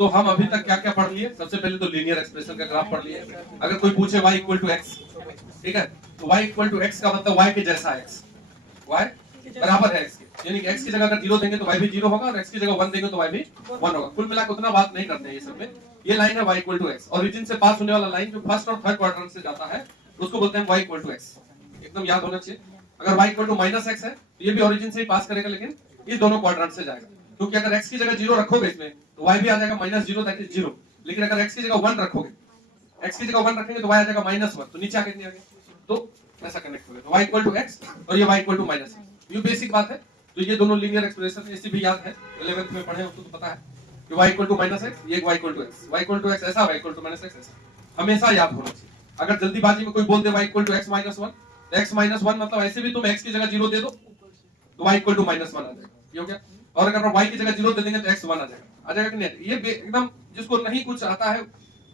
तो हम अभी तक क्या क्या पढ़ लिए? सबसे पहले तो लीनियर एक्सप्रेशन का ग्राफ पढ़ लिए। अगर कोई पूछे y इक्वल टू एक्स, ठीक है, तो y इक्वल टू एक्स का मतलब y के जैसा x, y बराबर है x के, यानी कि x की जगह अगर 0 देंगे तो y भी 0 होगा, और x की जगह 1 देंगे तो y भी 1 होगा। कुल मिलाकर उतना बात नहीं करते हैं ये सब में। ये लाइन है y equal to x, origin से पास होने वाला लाइन जो फर्स्ट और थर्ड क्वाड्रेंट से जाता है उसको बोलते हैं y इक्वल टू एक्स। एकदम याद होना चाहिए। अगर y equal to minus x है तो ये भी ओरिजिन से ही पास करेगा, लेकिन ये दोनों क्वाड्रेंट से जाएगा, क्योंकि अगर x की जगह 0 रखोगे इसमें तो y भी आ जाएगा -0, दैट इज 0। लेकिन अगर x की जगह 1 रखोगे, x की जगह 1 रखेंगे तो y आ जाएगा -1, तो नीचे आके नहीं आगे, तो ऐसा कनेक्ट होगा। तो y इक्वल टू एक्स और ये y equal to minus x, ये बेसिक बात है। तो ये दोनों लीनियर एक्सप्रेशन ऐसी भी याद है, 11th में पढ़े हो तो पता है कि y equal to minus x, ये y equal to x, y equal to x ऐसा, y equal to minus x ऐसा, हमेशा याद होना चाहिए। अगर जल्दीबाजी में कोई बोल दे y equal to x minus 1, तो x माइनस 1 मतलब ऐसे भी तुम x की जगह 0 दे दो तो y इक्वल टू माइनस 1 आ जाएगा, ये हो गया। और अगर हम y की जगह 0 दे देंगे तो x 1 आ जाएगा कि नहीं? ये एकदम जिसको नहीं कुछ आता है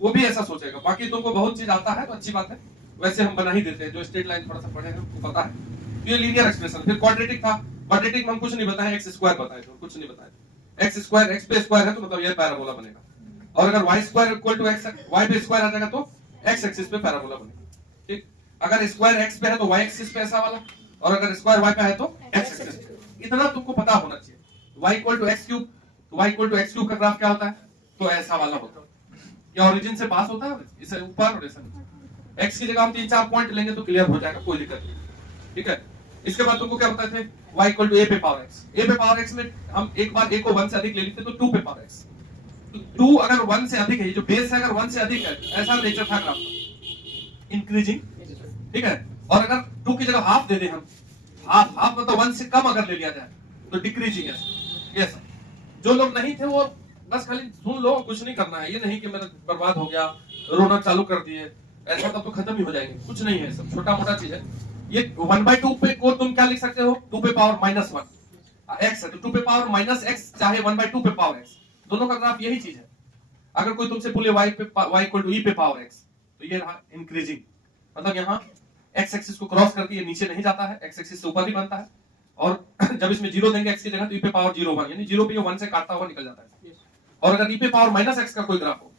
वो भी ऐसा सोचेगा, बाकी तुमको बहुत चीज आता है तो अच्छी बात है, वैसे हम बना ही देते हैं। जो स्ट्रेट लाइन थोड़ा सा पढ़े हैं वो पता है। तो ये लीनियर एक्सप्रेशन। फिर क्वाड्रेटिक था, क्वाड्रेटिक में हम कुछ नहीं बताए, एक्स स्क्वायर बताए थे, कुछ नहीं बताए। एक्स स्क्वायर एक्स पे स्क्वायर है तो मतलब ये पैराबोला बनेगा, और अगर y square equal to x, y पे स्क्वायर आ जाएगा तो एक्स एक्सिस पे पैराबोला बनेगा, ठीक। अगर स्क्वायर एक्स पे है तो वाई एक्सिस पे ऐसा वाला, और अगर स्क्वायर वाई पे है तो एक्स एक्सिस पे। इतना तुमको पता होना चाहिए। Y equal to X cube, तो Y equal to X cube का ग्राफ क्या होता है? तो ऐसा वाला होता है। क्या ओरिजिन से पास होता है? इसे ऊपर और ऐसा। एक्स की जगह हम 3-4 पॉइंट लेंगे तो क्लियर हो जाएगा, कोई दिक्कत नहीं, ठीक है। इसके बाद तुमको क्या बताए थे? y इक्वल टू a पे पावर x। a पे पावर x में हम एक बार a को 1 से अधिक ले लेते तो 2 पे पावर x। तो 2 अगर 1 से अधिक है, जो बेस है अगर 1 से अधिक है, ऐसा नेचर था ग्राफ का, इंक्रीजिंग, ठीक है। और अगर 2 की जगह हाफ दे दे हम, हाफ मतलब 1 से कम अगर ले लिया जाए तो डिक्रीजिंग है। यस, जो लोग नहीं थे वो बस खाली सुन लो, कुछ नहीं करना है। ये नहीं कि मेरा बर्बाद हो गया, रोना चालू कर दिए, ऐसा तब तो खत्म ही हो जाएंगे। कुछ नहीं है, सब छोटा मोटा चीज है। ये 1/2 पे को तुम क्या लिख सकते हो? 2 पे पावर -1 x है तो 2 पे पावर माइनस x, चाहे 1/2 पे पावर x, दोनों का ग्राफ यही चीज है। अगर कोई तुमसे बोले y इक्वल टू e पे पावर x, तो ये रहा इंक्रीजिंग, मतलब यहाँ x एक्सिस को क्रॉस करके ये नीचे नहीं जाता है, x एक्सिस से ऊपर ही बनता है। और जब इसमें 0 देंगे x की जगह तो e पे पावर 0/1, यानी 0 पे ये 1 से काटता हुआ निकल जाता है। और अगर e पे पावर -x का कोई ग्राफ हो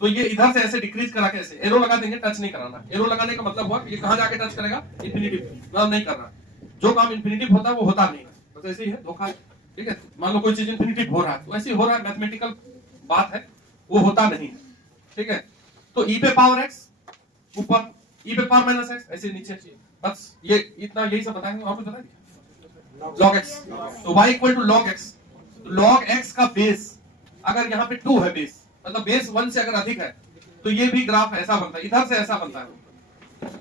तो ये इधर से ऐसे डिक्रीज करा के ऐसे एरो लगा देंगे, टच नहीं कराना। एरो लगाने का मतलब हुआ ये कहां जाके टच करेगा? इंफिनिटिव, मतलब नहीं करना। जो काम इंफिनिटिव होता है वो होता नहीं है, बस ऐसे ही है, धोखा है, ठीक है। मान लो कोई चीज इंफिनिटिव हो रहा है तो ऐसे ही हो रहा है, मैथमेटिकल बात है, वो होता नहीं है, ठीक है। तो e पे पावर x ऊपर, e पे पावर -x ऐसे नीचे, बस ये इतना, यही सब बताएंगे। और कुछ बताएंगे? log x, तो y equal to log x। log x का बेस अगर यहाँ पे 2 है, बेस मतलब बेस 1 से अगर अधिक है तो ये भी ग्राफ ऐसा बनता है, इधर से ऐसा बनता है,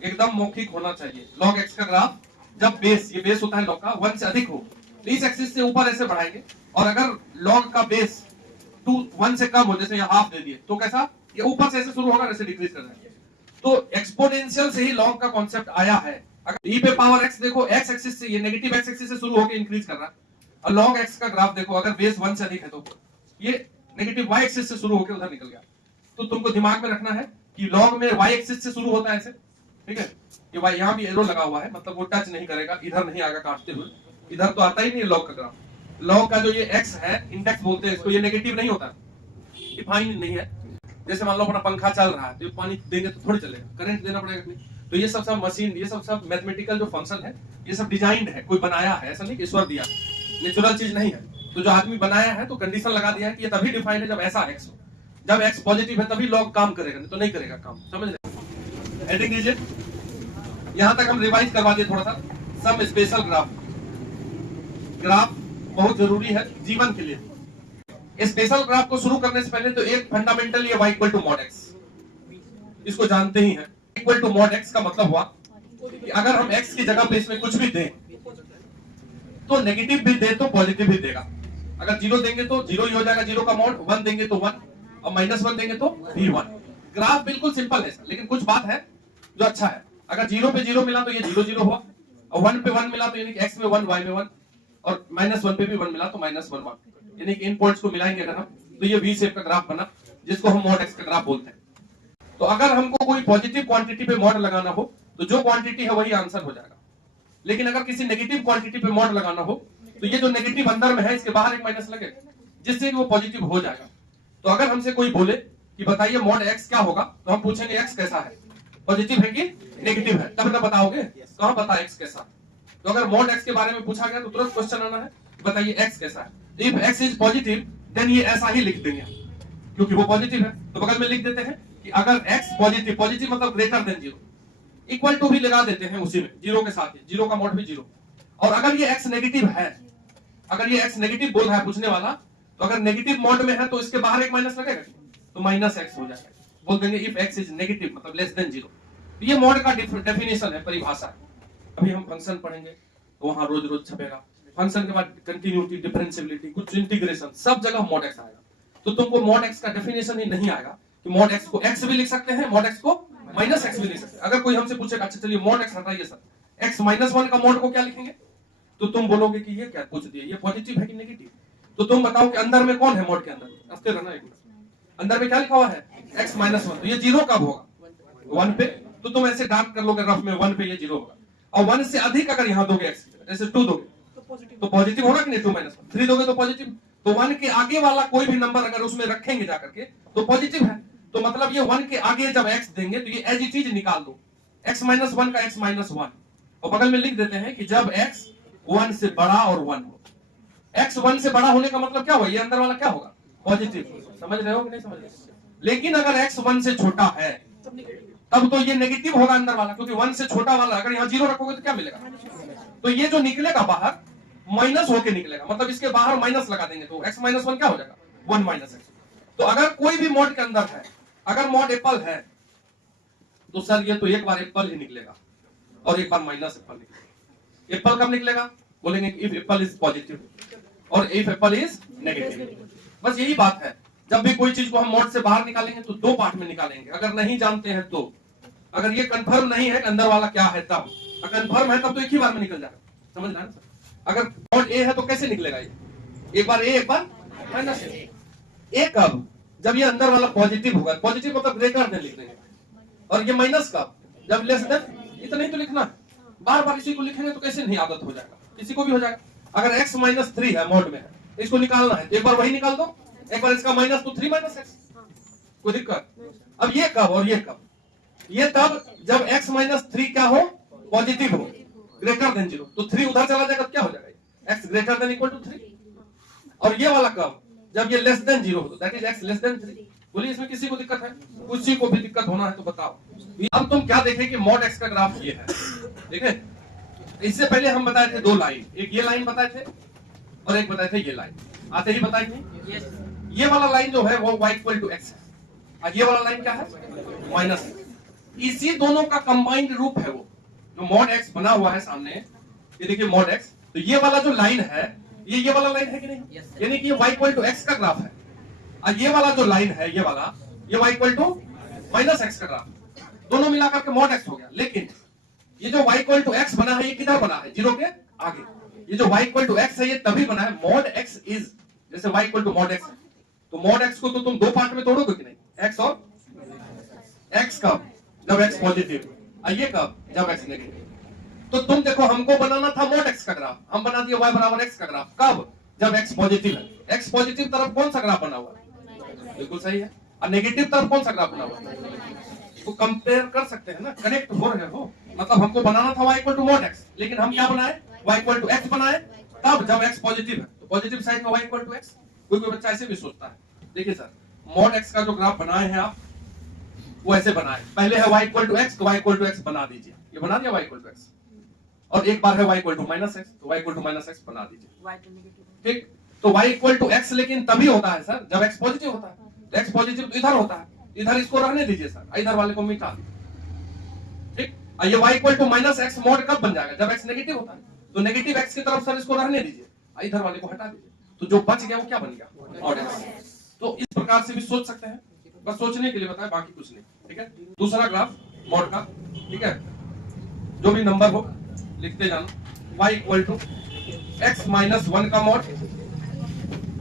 एकदम मौखिक होना चाहिए। log x का ग्राफ जब बेस, ये बेस होता है log का, 1 से अधिक हो तो इस एक्सिस से ऊपर ऐसे बढ़ाएंगे, और अगर log का बेस 1 से कम हो, जैसे यहाँ हाफ दे दिए, तो कैसा? ये ऊपर से ऐसे शुरू होगा, ऐसे डिक्रीज कर जाएंगे। तो एक्सपोनेंशियल से ही log का कॉन्सेप्ट आया है। अगर e पे पावर x देखो, x एक्सिस से, ये नेगेटिव x एक्सिस से शुरू होकर इंक्रीज कर रहा है, और log x का ग्राफ देखो, अगर बेस 1 से अधिक है तो ये नेगेटिव y एक्सिस से शुरू होकर उधर निकल गया। तो तुमको दिमाग में रखना है कि log में y एक्सिस से शुरू होता है ऐसे, ठीक है। ये y यहाँ भी एरो लगा हुआ है, मतलब वो टच नहीं करेगा, इधर नहीं आएगा काटते हुए, इधर तो आता ही नहीं log का ग्राफ। log का जो ये x है, इंडेक्स बोलते हैं इसको, ये नेगेटिव नहीं होता, डिफाइन नहीं है। जैसे मान लो अपना पंखा चल रहा है तो पानी देंगे तो थोड़ी चलेगा, करंट देना पड़ेगा नहीं। तो ये सब मशीन, ये सब मैथमेटिकल जो फंक्शन है, ये सब डिजाइंड है, कोई बनाया है, ऐसा नहीं कि ईश्वर दिया, नेचुरल चीज नहीं है। तो जो आदमी बनाया है तो कंडीशन लगा दिया है कि ये तभी डिफाइंड है जब ऐसा x हो, जब x पॉजिटिव है तभी log काम करेगा, नहीं तो नहीं करेगा काम, समझ रहे? हेडिंग लीजिए, यहां तक हम रिवाइज करवा दिए थोड़ा सा। सम स्पेशल ग्राफ, ग्राफ बहुत जरूरी है जीवन के लिए। स्पेशल ग्राफ को शुरू करने से पहले तो एक फंडामेंटल, ये y equal to mod x, इसको जानते ही हैं। इक्वल टू मॉड x का मतलब हुआ कि अगर हम x की जगह पे इसमें कुछ भी दें तो नेगेटिव भी दे तो पॉजिटिव भी देगा। अगर 0 देंगे तो 0 ही हो जाएगा, 0 का मॉड, 1 देंगे तो 1, और -1 देंगे तो भी 1। ग्राफ बिल्कुल सिंपल है, लेकिन कुछ बात है जो अच्छा है। अगर 0 पे 0 मिला तो ये 0 0 हुआ, और 1 पे 1 मिला तो यानी कि x में 1, y में 1, और -1 पे भी 1 मिला तो -1 1, यानी कि इन पॉइंट्स को मिलाएंगे अगर हम तो ये वी शेप का ग्राफ बना, जिसको हम मॉड x का ग्राफ बोलते हैं। तो अगर हमको कोई पॉजिटिव क्वांटिटी पे मॉड लगाना हो तो जो क्वांटिटी है वही आंसर हो जाएगा। लेकिन अगर किसी नेगेटिव क्वांटिटी पे मॉड लगाना हो तो ये जो नेगेटिव अंदर में है इसके बाहर एक माइनस लगे, जिससे वो पॉजिटिव हो जाएगा। तो अगर हमसे कोई बोले कि बताइए मॉड एक्स क्या होगा, तो हम पूछेंगे एक्स कैसा है, पॉजिटिव है कि नेगेटिव है, तब ना बताओगे, कहां पता एक्स कैसा। तो अगर मॉड एक्स के बारे में पूछा गया तो तुरंत क्वेश्चन आना है, बताइए एक्स कैसा है। If x is positive then ये ऐसा ही लिख देंगे, क्योंकि वो पॉजिटिव है। तो बगल में लिख देते हैं कि अगर एक्स पॉजिटिव, पॉजिटिव मतलब greater than zero, equal to भी लगा देते हैं उसी में, जीरो के साथ ही, जीरो का मॉड भी जीरो। और अगर ये एक्स नेगेटिव है, अगर ये एक्स नेगेटिव बोल रहा है पूछने वाला, तो अगर नेगेटिव मॉड में है तो इसके बाहर एक माइनस लगेगा, तो माइनस एक्स हो जाएगा। बोल देंगे इफ एक्स इज नेगेटिव मतलब लेस देन जीरो। ये मॉड का डेफिनेशन है, परिभाषा है। अभी हम फंक्शन पढ़ेंगे तो वहां रोज रोज छपेगा, फंक्शन के बाद कंटिन्यूटी, डिफरेंशियबिलिटी, कुछ इंटीग्रेशन, सब जगह मॉड एक्स आएगा। तो तुमको मॉड एक्स का डेफिनेशन ही नहीं आएगा कि मॉड एक्स को एक्स भी लिख सकते हैं, मॉड एक्स को माइनस एक्स भी लिख सकते हैं। अगर कोई हमसे पूछेगा अच्छा चलिए मॉड एक्स हटाइए सर, एक्स माइनस वन का मॉड को क्या लिखेंगे, तो तुम बोलोगे कि ये क्या पूछ दिया, ये पॉजिटिव है कि नेगेटिव। तो तुम बताओ कि अंदर में कौन है मॉड के अंदर, हंसते रहना एक मिनट, अंदर में क्या लिखा हुआ है एक्स माइनस वन, तो ये जीरो कब होगा, वन पे। तो तुम ऐसे डार्क कर लोगे रफ में, वन पे ये जीरो होगा। और वन से अधिक अगर यहाँ दोगे एक्स, जैसे टू दोगे तो पॉजिटिव होगा कि नहीं, टू माइनस वन। थ्री दोगे तो पॉजिटिव। तो वन के आगे वाला कोई भी नंबर अगर उसमें रखेंगे जाकर के तो पॉजिटिव है। तो मतलब ये वन के आगे जब एक्स देंगे तो ये एज इट इज निकाल दो, एक्स माइनस वन का एक्स माइनस वन, और बगल में लिख देते हैं कि जब एक्स वन से बड़ा और वन हो। एक्स वन से बड़ा होने का मतलब क्या हुआ, ये अंदर वाला क्या होगा, पॉजिटिव। समझ रहे हो कि नहीं समझ रहे। लेकिन अगर एक्स वन से छोटा है तब तो ये नेगेटिव होगा अंदर वाला, क्योंकि वन से छोटा वाला अगर यहाँ जीरो रखोगे तो क्या मिलेगा, तो ये जो निकलेगा बाहर माइनस होके निकलेगा, मतलब इसके बाहर माइनस लगा देंगे तो एक्स माइनस वन क्या हो जाएगा, वन माइनस एक्स। तो अगर कोई भी मॉड के अंदर है, अगर मॉड एप्पल है तो सर ये तो एक बार एप्पल ही निकलेगा और एक बार माइनस एप्पल निकलेगा। एप्पल कब निकलेगा, बोलेंगे इफ एप्पल इज पॉजिटिव और इफ एप्पल इज नेगेटिव। बस यही बात है। जब भी कोई चीज को हम मॉड से बाहर निकालेंगे तो दो पार्ट में निकालेंगे, अगर नहीं जानते हैं तो। अगर ये कंफर्म नहीं है कि अंदर वाला क्या है तब, अगर कंफर्म है तब तो एक ही बार में निकल जाएगा, समझ रहे हैं। अगर मॉड ए है तो कैसे निकलेगा ये, एक बार ए एक बार माइनस ए। ए कब, जब ये अंदर वाला पॉजिटिव होगा, पॉजिटिव मतलब ग्रेटर देन लिख देंगे। और ये माइनस कब, जब लेस देन। इतना ही तो लिखना है, बार बार इसी को लिखेंगे तो कैसे नहीं आदत हो जाएगा, किसी को भी हो जाएगा। अगर x माइनस थ्री है मॉड में है, इसको निकालना है तो एक बार वही निकाल दो, एक बार इसका माइनस तो थ्री माइनस एक्स, कोई दिक्कत। अब ये कब और ये कब, ये तब जब x माइनस थ्री क्या हो, पॉजिटिव हो, ग्रेटर देन जीरो। तो थ्री उधर चला जाएगा, क्या हो जाएगा, x greater than equal to three. और ये वाला कब, जब ये लेस देन जीरो हो, that is x less than three. बोलिए इसमें किसी को दिक्कत है, किसी को भी दिक्कत होना है तो बताओ। अब तुम क्या देखें कि मॉड x का ग्राफ ये है, ठीक है। इससे पहले हम बताए थे दो लाइन, एक ये लाइन बताए थे और एक बताए थे ये लाइन, आते ही बताई थी। ये वाला लाइन जो है वो y इक्वल टू x है, और ये वाला लाइन क्या है, माइनस। इसी दोनों का कंबाइंड रूप है वो जो मॉड x बना हुआ है सामने। ये देखिए मॉड x, तो ये वाला जो लाइन है ये वाला लाइन है कि नहीं, यानी कि ये y इक्वल टू x का ग्राफ है। और ये वाला जो लाइन है ये वाला, ये y equal to minus x का ग्राफ, दोनों मिलाकर के मॉड x हो गया। लेकिन ये जो y इक्वल टू x बना है ये किधर बना है, जीरो के आगे। ये जो y इक्वल टू x है ये तभी बना है, मॉड x इज, जैसे y equal to mod x है, तो मॉड x को तो तुम दो पार्ट में तोड़ोगे कि नहीं, x और x कब, जब x पॉजिटिव, और ये कब, जब x नेगेटिव। तो तुम देखो हमको बनाना था मॉड x का ग्राफ, हम बना दिए y बराबर x का ग्राफ, कब, जब x पॉजिटिव है। x पॉजिटिव तरफ कौन सा ग्राफ बना हुआ है, बिल्कुल सही है। और नेगेटिव तरफ कौन सा ग्राफ बना हुआ है, तो कंपेयर कर सकते हैं ना, कनेक्ट हो रहे हो। मतलब हमको बनाना था y equal to mod x, लेकिन हम क्या बनाए, y इक्वल टू x बनाए, तब जब x पॉजिटिव है, तो पॉजिटिव साइड में y इक्वल टू x। कोई बच्चा ऐसे भी सोचता है, देखिए सर मॉड x का जो ग्राफ बनाए हैं आप वो ऐसे बनाए, पहले है y इक्वल टू x, तो y इक्वल टू x बना दीजिए, ये बना दिया y इक्वल टू x। और एक बार है y equal to minus x, तो y equal to minus x बना दीजिए, ठीक। तो y इक्वल टू x लेकिन तभी होता है सर जब x पॉजिटिव होता है। तो x पॉजिटिव तो इधर होता है, इधर इसको रहने दीजिए सर, इधर वाले को मिटा दीजिए, ठीक। ये y equal to minus x mod कब बन जाएगा, जब x नेगेटिव होता है। तो नेगेटिव x की तरफ सर इसको रहने दीजिए, इधर वाले को हटा दीजिए, तो जो बच गया वो क्या बन गया, मॉड x। तो इस प्रकार से भी सोच सकते हैं, बस सोचने के लिए बताया, बाकी कुछ नहीं, ठीक है। दूसरा ग्राफ मॉड का, ठीक है, जो भी नंबर हो लिखते जाना, y equal to x minus one का mod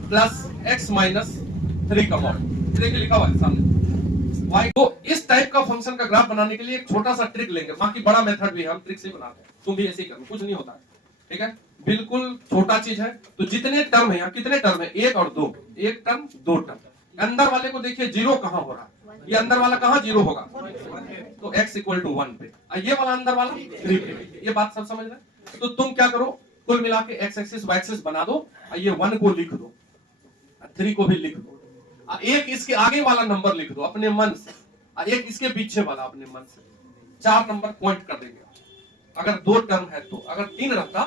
plus x minus three का मॉड, देखिए लिखा हुआ है सामने y। तो इस टाइप का फंक्शन का ग्राफ बनाने के लिए एक छोटा सा ट्रिक लेंगे, बाकी बड़ा मेथड भी है, हम ट्रिक से बनाते हैं, तुम भी ऐसे ही करो, कुछ नहीं होता है, ठीक है, बिल्कुल छोटा चीज है। तो जितने टर्म है यहाँ, कितने टर्म है, एक और दो, एक टर्म दो टर्म, अंदर वाले को देखिए जीरो कहां हो रहा है, ये अंदर वाला कहां जीरो होगा, तो x इक्वल टू 1 पे, ये वाला अंदर वाला 3 पे। ये बात सब समझ रहे हैं? तो तुम क्या करो, कुल मिला के x एक्सिस y एक्सिस बना दो, ये 1 को लिख दो, 3 को भी लिख दो, एक इसके आगे वाला नंबर लिख दो अपने मन से, एक इसके पीछे वाला अपने मन से, 4 नंबर पॉइंट कर देंगे। अगर 2 टर्म है तो, अगर 3 रहता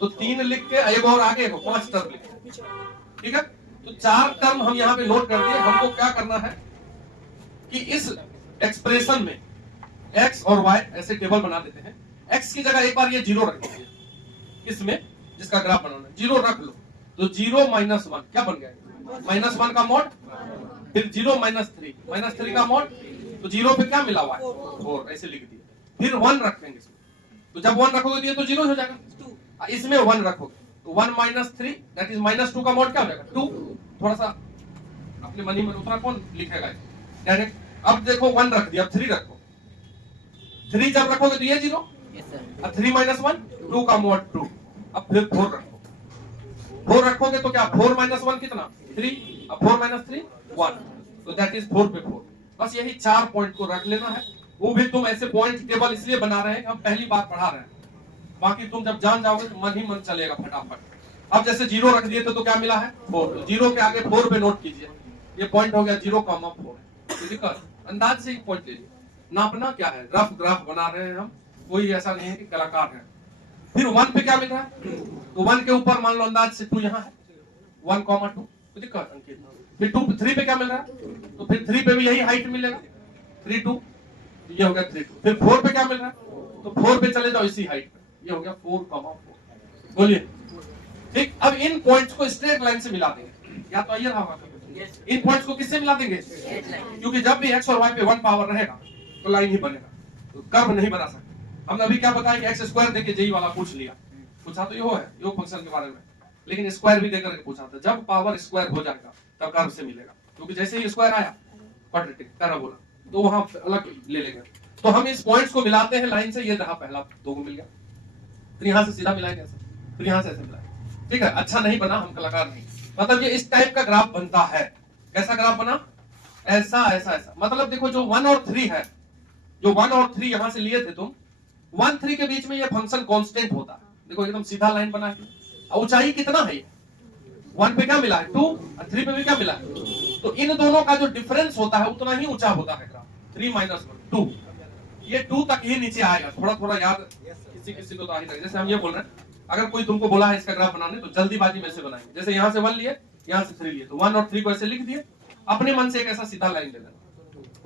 तो 3 लिख के एक और आगे 5 टर्म लिख के, ठीक है। तो 4 टर्म हम यहाँ पे नोट कर दिए। हमको क्या करना है कि इस एक्सप्रेशन में x और y ऐसे टेबल बना देते हैं। x की जगह एक बार ये 0 रख दीजिए, इसमें जिसका ग्राफ बनाना है 0 रख लो, तो 0 माइनस 1 क्या बन गया, -1 का मॉड, फिर 0 माइनस 3 का मॉड, तो 0 पे क्या मिला हुआ है 4, ऐसे लिख दिए। फिर 1 रखेंगे इसमें, तो जब 1 रखोगे तो ये तो 0 हो जाएगा, इसमें 1 रखोगे तो 1 माइनस 3 दैट इज -2 का मॉड क्या हो जाएगा 2। थोड़ा सा अपने मन ही मन उतना कौन लिखेगा डायरेक्ट। अब देखो 1 रख दिया, अब 3 रखो, 3 जब रखोगे तो ये 0, अब 3 माइनस 1 2 का मॉड 2, अब फिर 4 रखो, 4 रखोगे तो क्या 4 माइनस 1 कितना 3, अब 4 माइनस 3 1, तो दैट इज 4 पे 4। बस यही 4 पॉइंट को रख लेना है। वो भी तुम ऐसे पॉइंट टेबल इसलिए बना रहे हैं, हम पहली बार पढ़ा रहे हैं, बाकी तुम जब जान जाओगे तो मन ही मन चलेगा फटाफट। अब जैसे 0 रख दिए तो क्या मिला है 4, तो 0 के आगे 4 पे नोट कीजिए, ये पॉइंट हो गया 0,4, दिक्कत अंदाज से ही पॉइंट ले लीजिए। नापना क्या है, रफ ग्राफ बना रहे हैं हम, कोई ऐसा नहीं है कि कलाकार है। फिर 1 पे क्या मिल रहा है, तो 1 के ऊपर मान लो अंदाज से 2 यहाँ है 1,2, दिक्कत अंकित। फिर 3 पे क्या मिल रहा है, तो फिर 3 पे भी यही हाइट मिलेगा 3 2, ये हो गया 3 2। फिर 4 पे क्या मिल रहा है, तो 4 पे चले जाओ इसी हाइट पे, ये हो गया 4,4। बोलिए ठीक। अब इन पॉइंट्स को स्ट्रेट लाइन से मिला देंगे, या तो ये रहा इन पॉइंट्स को किससे मिला देंगे, क्योंकि जब भी x और y पे 1 पावर रहेगा तो लाइन ही बनेगा, तो कर्व नहीं बना सकते। हमने अभी क्या बताया कि x स्क्वायर देके जेई वाला पूछ लिया, पूछा तो ये है योग फंक्शन के बारे में, लेकिन स्क्वायर भी देकर के पूछा था। जब पावर स्क्वायर हो जाएगा तब कर्व से मिलेगा, क्योंकि जैसे ही स्क्वायर आया क्वाड्रेटिक पैराबोला, तो वहां अलग ले लेंगे। तो हम इस पॉइंट्स को मिलाते हैं लाइन से, ये रहा पहला 2 को मिल गया, फिर यहाँ से सीधा मिलाएंगे ऐसे, फिर यहाँ से ऐसे मिलाएंगे, ठीक है। अच्छा नहीं बना, हम कलाकार नहीं, मतलब ये इस टाइप का ग्राफ बनता है। कैसा ग्राफ बना, ऐसा ऐसा ऐसा। मतलब देखो जो 1 और 3 है, जो 1 और 3 यहां से लिए थे तुम, 1 3 के बीच में ये फंक्शन कांस्टेंट होता है। देखो एकदम सीधा लाइन बना के, ऊंचाई कितना है, 1 पे क्या मिला है 2, और 3 पे भी क्या मिला है, तो इन दोनों का जो डिफरेंस होता है उतना ही ऊंचा होता है ग्राफ। 3 माइनस 1 2, ये 2 तक ही नीचे आएगा। थोड़ा थोड़ा याद किसी किसी को तो आ ही लगेगा। जैसे हम ये बोल रहे हैं, अगर कोई तुमको बोला है इसका ग्राफ बनाने, तो जल्दीबाजी में से बनाएंगे। जैसे यहाँ से 1 लिए, यहाँ से 3 लिए, तो 1 और 3 को ऐसे लिख दिए, अपने मन से एक ऐसा सीधा लाइन ले लेना।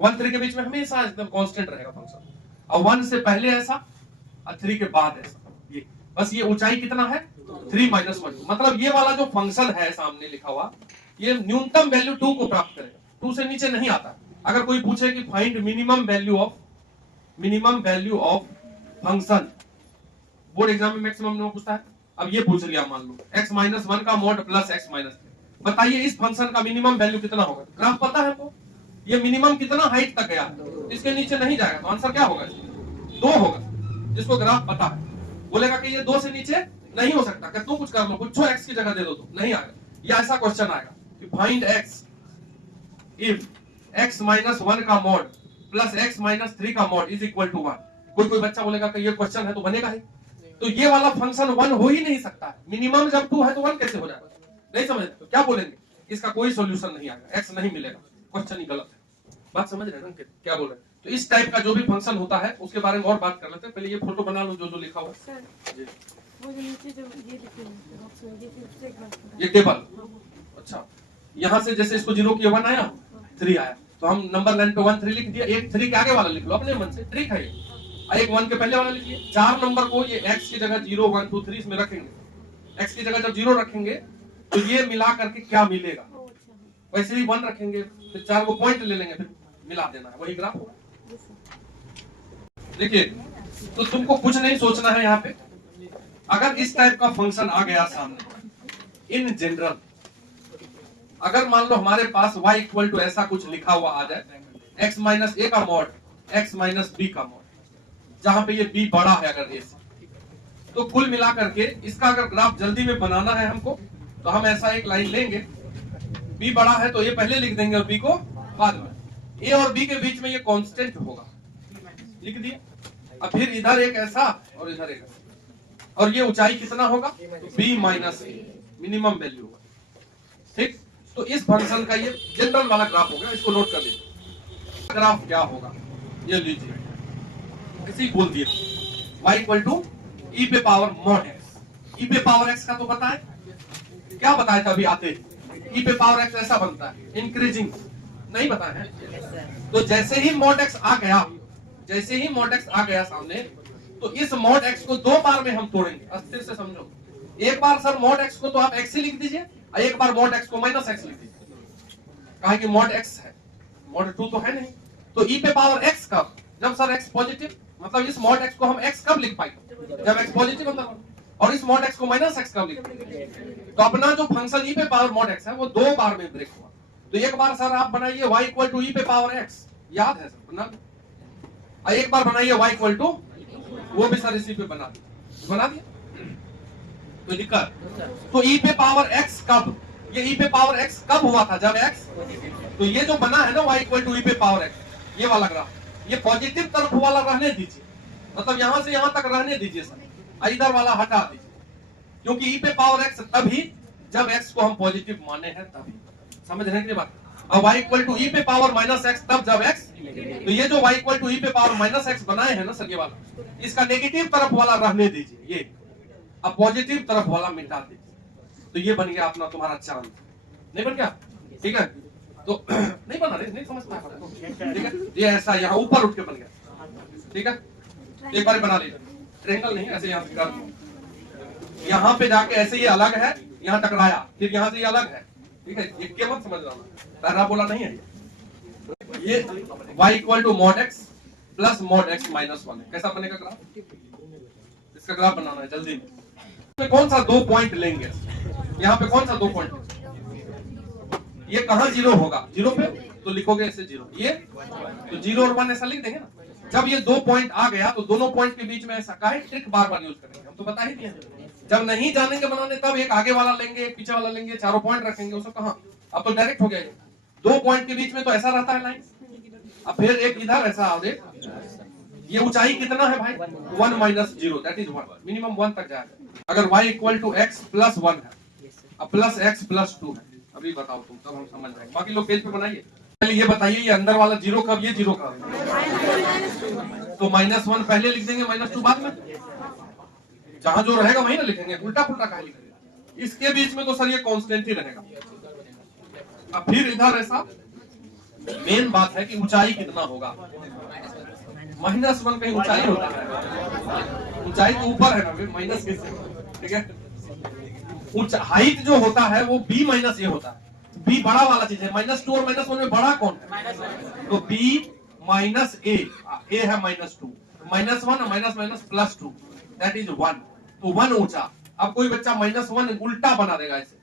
1 3 के बीच में हमेशा एकदम कांस्टेंट रहेगा फंक्शन, और 1 से पहले ऐसा और 3 के बाद ऐसा, ये बस। ये ऊंचाई कितना है 3 माइनस 1, मतलब ये वाला जो फंक्शन है सामने लिखा हुआ, ये न्यूनतम वैल्यू 2 को प्राप्त करेगा, 2 से नीचे नहीं आता। अगर कोई पूछे कि find minimum value of function, board exam में मैक्सिमम में पूछता है। अब ये पूछ लिया, मान लो x माइनस 1 का मॉड प्लस x माइनस 3, बताइए इस फंक्शन का मिनिमम वैल्यू कितना होगा। ग्राफ पता है आपको, ये मिनिमम कितना हाइट तक गया, इसके नीचे नहीं जाएगा, तो आंसर क्या होगा 2 होगा। जिसको ग्राफ पता है बोलेगा कि ये 2 से नीचे नहीं हो सकता, कि तू कुछ कर लो, कुछ x की जगह दे दो, तो नहीं आएगा। या ऐसा क्वेश्चन आएगा कि find x if x minus 1 का मॉड प्लस x माइनस 3 का मॉड इज इक्वल टू 1। कोई बच्चा बोलेगा कि ये क्वेश्चन है तो बनेगा ही, तो ये वाला फंक्शन 1 हो ही नहीं सकता है। मिनिमम जब 2 है तो 1 कैसे हो जाएगा, नहीं समझ, तो क्या बोलेंगे, इसका कोई सॉल्यूशन नहीं आएगा, x नहीं मिलेगा, क्वेश्चन ही गलत है। बात समझ रहे हैं ना क्या बोल रहे हैं। तो इस टाइप का जो भी फंक्शन होता है उसके बारे में और बात कर लेते हैं। पहले ये फोटो बना लो जो जो लिखा हुआ है, ये टेबल। अच्छा, यहाँ से जैसे इसको 0 किया 1 आया 3 आया, तो हम नंबर लाइन पे 1 3 लिख दिया। एक 3 के आगे वाला लिख लो अपने मन से, ट्रिक है ये। एक 1 के पहले वाला लिखिए। 4 नंबर को ये x की जगह 0 1 2 3 इसमें रखेंगे। x की जगह जब 0 रखेंगे तो ये मिला करके क्या मिलेगा, वैसे ही 1 रखेंगे, फिर 4 को पॉइंट ले लेंगे, फिर मिला देना है, वही ग्राफ होगा। देखिए, तो तुमको कुछ नहीं सोचना है यहाँ पे। अगर इस टाइप का फंक्शन आ गया सामने इन जनरल, अगर मान लो हमारे पास y इक्वल टू ऐसा कुछ लिखा हुआ आ जाए, x माइनस a का मॉड x माइनस b का मॉड, जहां पे ये b बड़ा है अगर a से, तो कुल मिला करके इसका अगर ग्राफ जल्दी में बनाना है हमको, तो हम ऐसा एक लाइन लेंगे, बी बड़ा है तो ए पहले लिख देंगे और बी को बाद में। ए और बी के बीच में ये कांस्टेंट होगा, लिख दिए। अब फिर इधर एक ऐसा और इधर एक ऐसा, और ये ऊंचाई कितना होगा, बी माइनस ए, मिनिमम वैल्यू होगा। ठीक, तो इस फंक्शन का ये जनरल वाला ग्राफ होगा, इसको नोट कर लीजिए। ग्राफ क्या होगा ये लीजिए, ऐसे ही बोल दिए, y इक्वल टू ई पे पावर मॉड एक्स। ई पे पावर एक्स का तो पता है, क्या बताया था अभी आते, ई पे पावर एक्स ऐसा बनता है, इंक्रीजिंग, नहीं पता है। तो जैसे ही मॉड एक्स आ गया, जैसे ही मॉड एक्स आ गया सामने, तो इस मॉड एक्स को दो बार में हम तोड़ेंगे। अस्थिर से समझो, एक बार सर मॉड एक्स को तो आप एक्स ही लिख दीजिए, और एक बार मॉड एक्स को माइनस एक्स लिख दीजिए। कहा कि मॉड एक्स है, मॉड 2 तो है नहीं। तो ई पे पावर एक्स कब, जब सर एक्स पॉजिटिव, मतलब इस मॉड एक्स को हम एक्स कब लिख पाएंगे, जब एक्स पॉजिटिव होता है। और इस मॉड एक्स को माइनस एक्स कब लिख पाएंगे। तो अपना जो फंक्शन ई पे पावर मॉड एक्स है वो दो बार में ब्रेक हुआ। तो एक बार सर आप बनाइए y इक्वल टू ई पे पावर एक्स, याद है सर, बना। एक बार बनाइए y इक्वल टू, वो भी सर इसी पे बना दिया, कोई दिक्कत। तो ई पे पावर एक्स कब, ये ई पे पावर एक्स कब हुआ था, जब एक्स, तो ये जो बना है ना y इक्वल टू ई पे पावर एक्स, ये वाला ग्राफ, ये पॉजिटिव तरफ वाला रहने दीजिए, मतलब यहां से यहां तक रहने दीजिए सर, इधर वाला हटा दीजिए, क्योंकि ई पे पावर एक्स तभी जब एक्स को हम पॉजिटिव माने हैं तभी, समझ रहे हैं कि बात। और y इक्वल टू ई पे पावर माइनस एक्स तब जब एक्स, तो ये जो y इक्वल टू ई पे पावर माइनस एक्स बनाए हैं ना सर, ये वाला, इसका नेगेटिव तरफ वाला रहने दीजिए, ये अब पॉजिटिव तरफ वाला मिटा दीजिए। तो ये बन गया अपना तुम्हारा चांद, नहीं बन गया, ठीक है। तो नहीं बना रहे, नहीं समझता, ठीक है, ये ऐसा यहाँ ऊपर उठ के बन गया, ठीक है। एक बार बना लीजिए, ट्रायंगल नहीं, ऐसे यहाँ पे जाके ऐसे ये अलग है, यहाँ टकराया, फिर यहाँ से ये अलग है, ठीक है। ये क्या मत समझ रहा हूँ, पैरा बोला नहीं है ये। y equal to mod x plus mod x minus 1 है, कैसा बनेगा ग्राफ, इसका ग्राफ बनाना है जल्दी। में कौन सा दो पॉइंट लेंगे, यहाँ पे कौन सा दो पॉइंट, ये कहाँ जीरो होगा, जीरो पे तो लिखोगे ऐसे जीरो, ये तो 0 और 1 ऐसा लिख देंगे ना। जब ये दो पॉइंट आ गया तो दोनों पॉइंट के बीच में ऐसा का ट्रिक बार बार यूज करेंगे, हम तो बता ही दिए। जब नहीं जानेंगे बनाने तब एक आगे वाला लेंगे, एक पीछे वाला लेंगे, चारों पॉइंट रखेंगे, उसको कहाँ, अब तो डायरेक्ट हो गया। दो पॉइंट के बीच में तो ऐसा रहता है लाइन, अब फिर एक इधर ऐसा, और एक ये ऊंचाई कितना है भाई, 1 माइनस 0 दैट इज 1, मिनिमम 1 तक जाएगा। अगर y equal to x plus 1 है, अब प्लस एक्स प्लस 2 है, अभी बताओ तुम, तब हम समझ जाएंगे। बाकी लोग पेज पे बनाइए। पहले ये बताइए, ये अंदर वाला जीरो कब, ये जीरो कब, तो -1 पहले लिख देंगे, -2 बाद में, जहां जो रहेगा वही ना लिखेंगे, उल्टा पुल्टा कहा लिखेंगे। इसके बीच में तो सर ये कांस्टेंट ही रहेगा। अब फिर इधर ऐसा, मेन बात है कि ऊंचाई कितना होगा, -1 कहीं ऊंचाई होता है, ऊंचाई तो ऊपर है ना, माइनस कैसे, ठीक है। ऊंचा हाइट जो होता है वो b माइनस ए होता है, b बड़ा वाला चीज है, -2 और -1 में बड़ा कौन है, तो b माइनस ए है -2, -1 और माइनस प्लस 2 दैट इज 1, तो 1 ऊंचा। अब कोई बच्चा -1 उल्टा बना देगा ऐसे,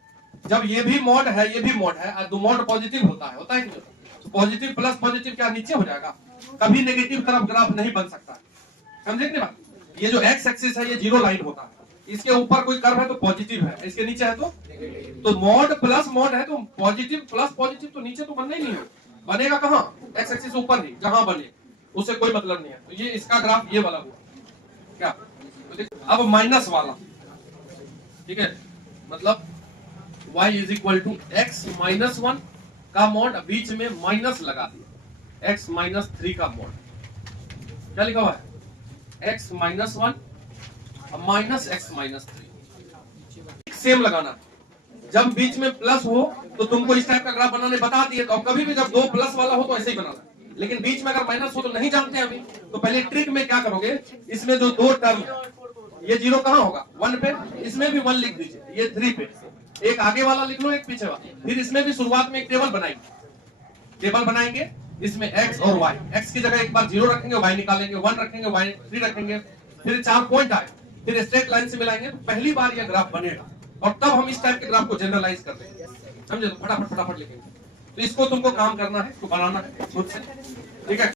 जब ये भी मॉड है ये भी मॉड है, तो मॉड पॉजिटिव होता है नहीं, तो पॉजिटिव प्लस पॉजिटिव क्या नीचे हो जाएगा, कभी नेगेटिव तरफ ग्राफ नहीं बन सकता, समझे कि बात। ये जो एक्स एक्सिस है ये जीरो लाइन होता है, इसके ऊपर कोई कर्व है तो पॉजिटिव है, इसके नीचे है तो मॉड प्लस मॉड है, तो पॉजिटिव प्लस पॉजिटिव तो नीचे तो बनना ही नहीं है, बनेगा कहाँ, एक्स एक्सिस ऊपर ही, जहां बने उससे कोई मतलब नहीं है। तो ये इसका ग्राफ ये वाला हुआ क्या, तो अब माइनस वाला, ठीक है, मतलब y is equal to x minus 1 का मॉड, बीच में माइनस लगा दिया, x माइनस 3 का मॉड, क्या लिखा हुआ है, x minus 1 minus x minus 3, same लगाना। जब बीच में प्लस हो तो तुमको इस टाइप का ग्राफ बनाने बता दिए, तो कभी भी जब दो प्लस वाला हो तो ऐसे ही बनाना, लेकिन बीच में अगर माइनस हो तो नहीं जानते अभी, तो पहले ट्रिक में क्या करोगे, इसमें जो दो टर्म है, ये जीरो कहाँ होगा, 1 पे, इसमें भी 1 लिख दीजिए, ये 3 पे, एक आगे वाला लिख लो, एक पीछे वाला। फिर इसमें भी शुरुआत में एक टेबल बनाएंगे, इसमें x और y, x की जगह एक बार 0 रखेंगे, y निकालेंगे, 1 रखेंगे, y 3 रखेंगे, फिर 4 पॉइंट आए, फिर स्ट्रेट लाइन से मिलाएंगे, तो पहली बार यह ग्राफ बनेगा, और तब हम इस टाइप के ग्राफ को जनरलाइज करते हैं, समझे, तो फटाफट लिखेंगे। तो इसको तुमको काम करना है, इसको बनाना है खुद से, ठीक है।